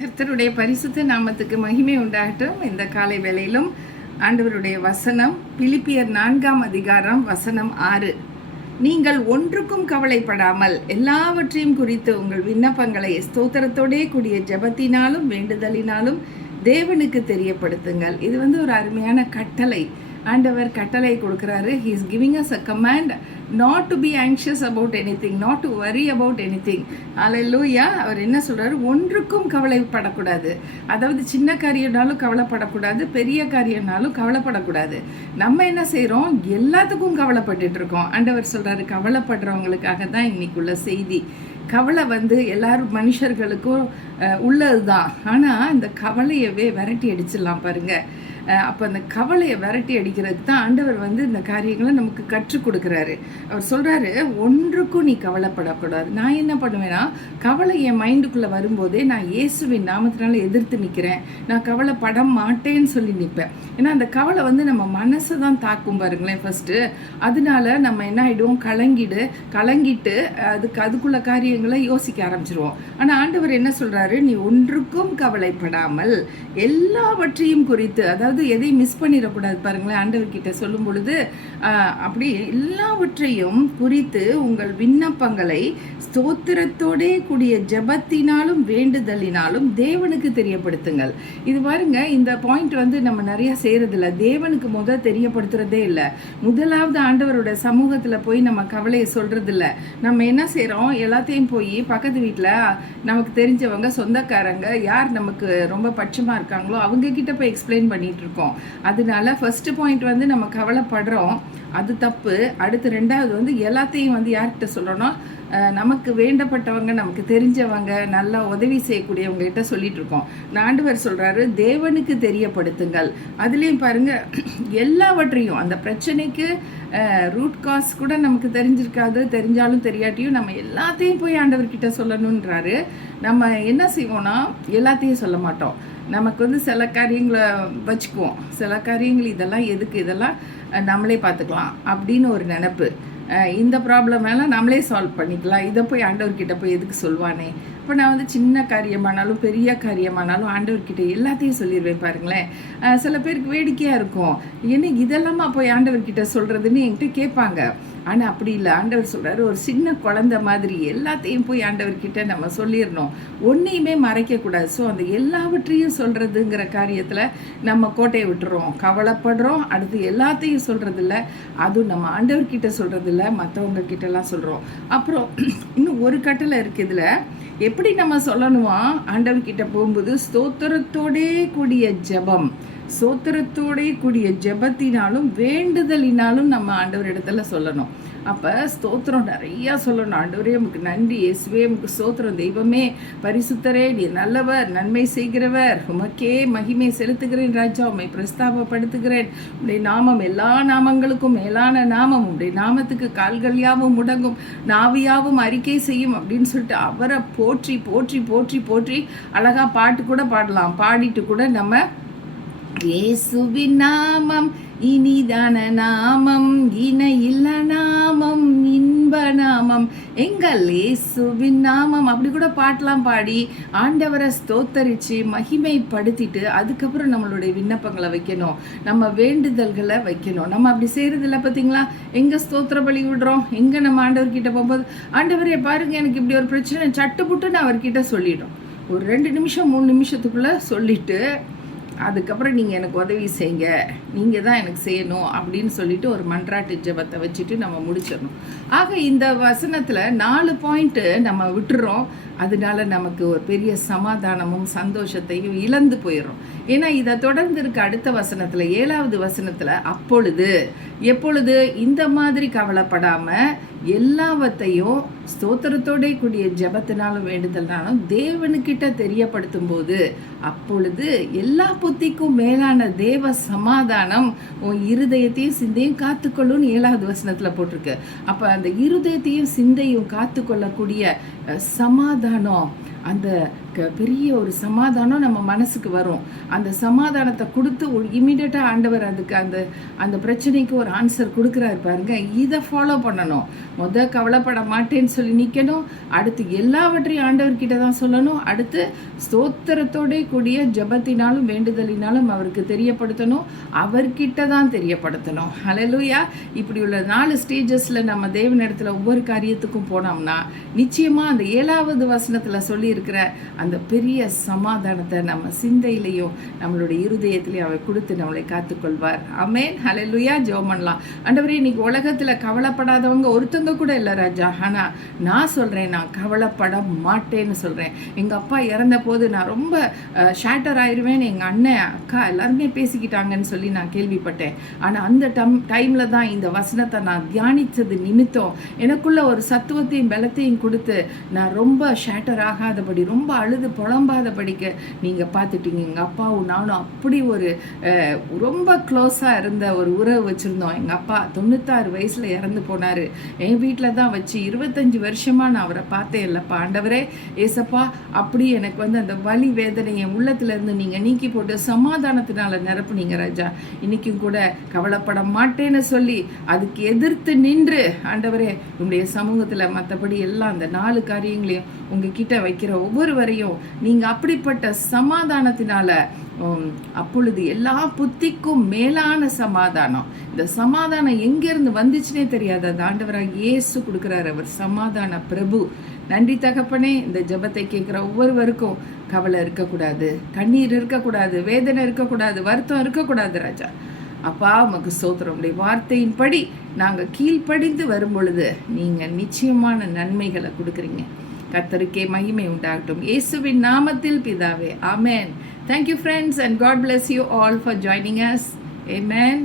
கர்த்தருடைய பரிசுத்த நாமத்துக்கு மகிமை உண்டாகட்டும். இந்த காலை வேளையிலும் ஆண்டவருடைய வசனம் பிலிப்பியர் 4ஆம் அதிகாரம் வசனம் 6. நீங்கள் ஒன்றுக்கும் கவலைப்படாமல் எல்லாவற்றையும் குறித்து உங்கள் விண்ணப்பங்களை ஸ்தோத்திரத்தோடே கூடிய ஜெபத்தினாலும் வேண்டுதலினாலும் தேவனுக்கு தெரியப்படுத்துங்கள். இது ஒரு அருமையான கட்டளை. ஆண்டவர் கட்டளை கொடுக்குறாரு. He is giving us a command not to be anxious about anything, not to worry about anything. Hallelujah. அவர் என்ன சொல்றாரு? ஒன்றுக்கும் கவலைப்படக்கூடாது. அதாவது சின்ன காரியம்னாலும் கவலைப்படக்கூடாது, பெரிய காரியம்னாலும் கவலைப்படக்கூடாது. நம்ம என்ன செய்கிறோம்? எல்லாத்துக்கும் கவலைப்பட்டுட்டு இருக்கோம். ஆண்டவர் சொல்றாரு, கவலைப்படுறவங்களுக்காக தான் இன்னைக்குள்ள செய்தி. கவலை எல்லாரும் மனுஷர்களுக்கும் உள்ளது தான். ஆனால் இந்த கவலையவே விரட்டி அடிச்சிடலாம் பாருங்கள். அப்போ அந்த கவலையை விரட்டி அடிக்கிறதுக்கு தான் ஆண்டவர் இந்த காரியங்களை நமக்கு கற்றுக் கொடுக்குறாரு. அவர் சொல்கிறாரு, ஒன்றுக்கும் நீ கவலைப்படக்கூடாது. நான் என்ன பண்ணுவேன்னா, கவலை என் மைண்டுக்குள்ளே வரும்போதே நான் இயேசுவின் நாமத்தினால எதிர்த்து நிற்கிறேன். நான் கவலைப்பட மாட்டேன்னு சொல்லி நிற்பேன். ஏன்னா அந்த கவலை நம்ம மனசை தான் தாக்கும் பாருங்களேன் ஃபஸ்ட்டு. அதனால நம்ம என்ன ஆகிடுவோம்? கலங்கிட்டு அதுக்குள்ள காரியங்களை யோசிக்க ஆரம்பிச்சிருவோம். ஆனால் ஆண்டவர் என்ன சொல்கிறாரு? நீ ஒன்றுக்கும் கவலைப்படாமல் எல்லாவற்றையும் குறித்து, அதாவது எதையும் மிஸ் பண்ணிடக்கூடாது பாருங்களேன். ஆண்டவர்கிட்ட சொல்லும் பொழுது அப்படி எல்லாவற்றையும் குறித்து உங்கள் விண்ணப்பங்களை ஸ்தோத்திரத்தோடே கூடிய ஜெபத்தினாலும் வேண்டுதலினாலும் தேவனுக்கு தெரியப்படுத்துங்கள். இது பாருங்க, இந்த பாயிண்ட் நம்ம நிறைய செய்யறதில்ல. தேவனுக்கு தெரியப்படுத்துறதே இல்லை. முதலாவது ஆண்டவரோட சமூகத்தில் போய் நம்ம கவலையை சொல்றதில்ல. நம்ம என்ன செய்கிறோம்? எல்லாத்தையும் போய் பக்கத்து வீட்டில் நமக்கு தெரிஞ்சவங்க, சொந்தக்காரங்க, யார் நமக்கு ரொம்ப பட்சமாக இருக்காங்களோ அவங்க கிட்ட போய் எக்ஸ்பிளைன் பண்ணிட்டு இருக்கோம். அதனால ஃபர்ஸ்ட் பாயிண்ட் நம்ம கவலைப்படுறோம், அது தப்பு. அடுத்து ரெண்டாவது எல்லாத்தையும் யார்கிட்ட சொல்கிறோன்னா, நமக்கு வேண்டப்பட்டவங்க, நமக்கு தெரிஞ்சவங்க, நல்லா உதவி செய்யக்கூடியவங்க கிட்ட சொல்லிட்டு இருக்கோம். ஆண்டவர் சொல்றாரு, தேவனுக்கு தெரியப்படுத்துங்கள். அதுலேயும் பாருங்க, எல்லாவற்றையும் அந்த பிரச்சனைக்கு ரூட் காஸ் கூட நமக்கு தெரிஞ்சிருக்காது. தெரிஞ்சாலும் தெரியாட்டியும் நம்ம எல்லாத்தையும் போய் ஆண்டவர்கிட்ட சொல்லணுன்றாரு. நம்ம என்ன செய்வோம்னா, எல்லாத்தையும் சொல்ல மாட்டோம். நமக்கு சில காரியங்களை வச்சுக்குவோம். சில காரியங்கள் இதெல்லாம் எதுக்கு, இதெல்லாம் நம்மளே பார்த்துக்கலாம் அப்படின்னு ஒரு நினைப்பு. இந்த ப்ராப்ளம் எல்லாம் நம்மளே சால்வ் பண்ணிக்கலாம். இதை போய் ஆண்டவர்கிட்ட போய் எதுக்கு சொல்வானே. இப்போ நான் சின்ன காரியமானாலும் பெரிய காரியமானாலும் ஆண்டவர்கிட்ட எல்லாத்தையும் சொல்லிடுவேன் பாருங்களேன். சில பேருக்கு வேடிக்கையாக இருக்கும், என்ன இதெல்லாமா போய் ஆண்டவர்கிட்ட சொல்கிறதுன்னு என்கிட்ட கேட்பாங்க. ஆனால் அப்படி இல்லை. ஆண்டவர் சொல்கிறாரு, ஒரு சின்ன குழந்தை மாதிரி எல்லாத்தையும் போய் ஆண்டவர்கிட்ட நம்ம சொல்லிடணும். ஒன்றையுமே மறைக்கக்கூடாது. ஸோ அந்த எல்லாவற்றையும் சொல்கிறதுங்கிற காரியத்தில் நம்ம கோட்டையை விட்டுறோம், கவலைப்படுறோம். அடுத்து எல்லாத்தையும் சொல்கிறதில்ல, அதுவும் நம்ம ஆண்டவர்கிட்ட சொல்கிறதில்ல, மற்றவங்க கிட்டலாம் சொல்கிறோம். அப்புறம் இன்னும் ஒரு கட்டளை இருக்குது இதில். எப்படி நம்ம சொல்லணுமா? ஆண்டவர்கிட்ட போகும்போது ஸ்தோத்திரத்தோடே கூடிய ஜெபம், ஸ்தோத்திரத்தோடே கூடிய ஜெபத்தினாலும் வேண்டுதலினாலும் நம்ம ஆண்டவர் இடத்துல சொல்லணும். அப்போ ஸ்தோத்திரம் நிறையா சொல்லணும். ஆண்டவரே உமக்கு நன்றி, இயேசுவே உமக்கு ஸ்தோத்திரம், தெய்வமே பரிசுத்தரே நீ நல்லவர், நன்மை செய்கிறவர், உமக்கே மகிமை செலுத்துகிறேன் ராஜா, உம்மை பிரஸ்தாபப்படுத்துகிறேன். உடைய நாமம் எல்லா நாமங்களுக்கும் மேலான நாமம், உடைய நாமத்துக்கு கால்கள் யாவும் முடங்கும், நாவியாவும் அறிக்கை செய்யும் அப்படின்னு சொல்லிட்டு அவரை போற்றி போற்றி போற்றி போற்றி அழகா பாட்டு கூட பாடலாம். பாடிட்டு கூட நம்ம இயேசுவின் நாமம் இனிதான நாமம், இணையில்ல நாமம், இன்ப நாமம், எங்கள் இயேசுவின் நாமம் அப்படி கூட பாட்டெலாம் பாடி ஆண்டவரை ஸ்தோத்தரித்து மகிமைப்படுத்திட்டு அதுக்கப்புறம் நம்மளுடைய விண்ணப்பங்களை வைக்கணும், நம்ம வேண்டுதல்களை வைக்கணும். நம்ம அப்படி செய்கிறதில்ல பார்த்தீங்களா? எங்கே ஸ்தோத்திர பலி விடுறோம்? எங்கே நம்ம ஆண்டவர்கிட்ட போகும்போது, ஆண்டவரே பாருங்கள் எனக்கு இப்படி ஒரு பிரச்சனை, சட்டுப்புட்டுன்னு அவர்கிட்ட சொல்லிடும். ஒரு 2 நிமிஷம் 3 நிமிஷத்துக்குள்ளே சொல்லிவிட்டு அதுக்கப்புறம் நீங்கள் எனக்கு உதவி செய்யுங்க, நீங்கள் தான் எனக்கு செய்யணும் அப்படின்னு சொல்லிட்டு ஒரு மன்றாட்டு ஜெபத்தை வச்சுட்டு நம்ம முடிச்சிடணும். ஆக இந்த வசனத்தில் 4 பாயிண்ட்டு நம்ம விட்டுறோம். அதனால நமக்கு ஒரு பெரிய சமாதானமும் சந்தோஷத்தையும் இழந்து போயிடும். ஏன்னா இதை தொடர்ந்து இருக்க அடுத்த வசனத்தில் 7வது வசனத்தில், அப்பொழுது எப்பொழுது இந்த மாதிரி கவலைப்படாமல் எல்லாவற்றையும் ஸ்தோத்திரத்தோட கூடிய ஜெபத்தினாலும் வேண்டுதல்னாலும் தேவனுக்கிட்ட தெரியப்படுத்தும் போது, அப்பொழுது எல்லா புத்திக்கும் மேலான தேவ சமாதானம் உன் இருதயத்தையும் சிந்தையும் காத்துக்கொள்ளுன்னு 7வது வசனத்தில் போட்டிருக்கு. அப்போ அந்த இருதயத்தையும் சிந்தையும் காத்துக்கொள்ளக்கூடிய சமாதானம், அந்த பெரிய ஒரு சமாதானம் நம்ம மனசுக்கு வரும். அந்த சமாதானத்தை கொடுத்து இமீடியட்டாக ஆண்டவர் அதுக்கு அந்த பிரச்சனைக்கு ஒரு ஆன்சர் கொடுக்குறாரு பாருங்க. இதை ஃபாலோ பண்ணணும். கவலைப்பட மாட்டேன்னு சொல்லி நிற்கணும். அடுத்து எல்லாவற்றையும் ஆண்டவர்கிட்ட தான் சொல்லணும். அடுத்து ஸ்தோத்திரத்தோட கூடிய ஜெபத்தினாலும் வேண்டுதலினாலும் அவருக்கு தெரியப்படுத்தணும். அவர்கிட்ட தான் தெரியப்படுத்தணும். ஹல்லேலூயா. இப்படி உள்ள 4 ஸ்டேஜஸில் நம்ம தேவனிடத்தில் ஒவ்வொரு காரியத்துக்கும் போனோம்னா நிச்சயமாக அந்த 7வது வசனத்தில் சொல்லியிருக்கிற அந்த பெரிய சமாதானத்தை நம்ம சிந்தையிலையும் நம்மளுடைய இருதயத்திலையும் அவர் கொடுத்து நம்மளை காத்துக்கொள்வார். ஆமென். ஹல்லேலூயா. ஜெபம் பண்ணலாம். ஆண்டவரே, இன்னைக்கு உலகத்தில் கவலைப்படாதவங்க ஒருத்தங்க கூட இல்லை ராஜா. ஆனால் நான் சொல்கிறேன், நான் கவலைப்பட மாட்டேன்னு சொல்கிறேன். எங்கள் அப்பா இறந்த போது நான் ரொம்ப ஷேட்டர் ஆயிடுவேன்னு எங்கள் அண்ணன் அக்கா எல்லாருமே பேசிக்கிட்டாங்கன்னு சொல்லி நான் கேள்விப்பட்டேன். ஆனால் அந்த டைமில் தான் இந்த வசனத்தை நான் தியானித்தது நிமித்தம் எனக்குள்ள ஒரு சத்துவத்தையும் பலத்தையும் கொடுத்து நான் ரொம்ப ஷேட்டர் ஆகாதபடி, ரொம்ப அழுது புலம்பாதபடிக்கு நீங்கள் பார்த்துட்டீங்க. எங்கள் அப்பாவும் நானும் அப்படி ஒரு ரொம்ப க்ளோஸாக இருந்த ஒரு உறவு வச்சுருந்தோம். எங்கள் அப்பா 96 வயசில் இறந்து போனார். என் வீட்டில் தான் வச்சு 25 வருஷமாக நான் அவரை பார்த்தேன் இல்லைப்பா. ஆண்டவரே ஏசப்பா, அப்படி எனக்கு அந்த வலி வேதனை என் உள்ளத்துலேருந்து நீங்கள் நீக்கி போட்டு சமாதானத்தினால நிரப்புனீங்க ராஜா. இன்றைக்கும் கூட கவலைப்பட மாட்டேன்னு சொல்லி அதுக்கு எதிர்த்து நின்று ஆண்டவரே உங்களுடைய சமூகத்தில் மற்றபடி எல்லாம் அந்த 4 காரியங்களையும் உங்ககிட்ட வைக்கிற ஒவ்வொருவரையும் நீங்கள் அப்படிப்பட்ட சமாதானத்தினால அப்பொழுது எல்லா புத்திக்கும் மேலான சமாதானம், இந்த சமாதானம் எங்கேருந்து வந்துச்சுன்னே தெரியாது, அது ஆண்டவராக இயேசு கொடுக்குறாரு. அவர் சமாதான பிரபு. நன்றி தகப்பனே. இந்த ஜெபத்தை கேட்குற ஒவ்வொருவருக்கும் கவலை இருக்கக்கூடாது, கண்ணீர் இருக்கக்கூடாது, வேதனை இருக்கக்கூடாது, வருத்தம் இருக்கக்கூடாது ராஜா. அப்பா உமக்கு ஸ்தோத்திரம். உடைய வார்த்தையின்படி நாங்கள் கீழ்ப்படிந்து வரும் பொழுது நீங்கள் நிச்சயமான நன்மைகளை கொடுக்குறீங்க. கர்த்தருக்கே மகிமை உண்டாகட்டும். இயேசுவின் நாமத்தில் பிதாவே. ஆமென். Thank you friends and God bless you all for joining us. Amen.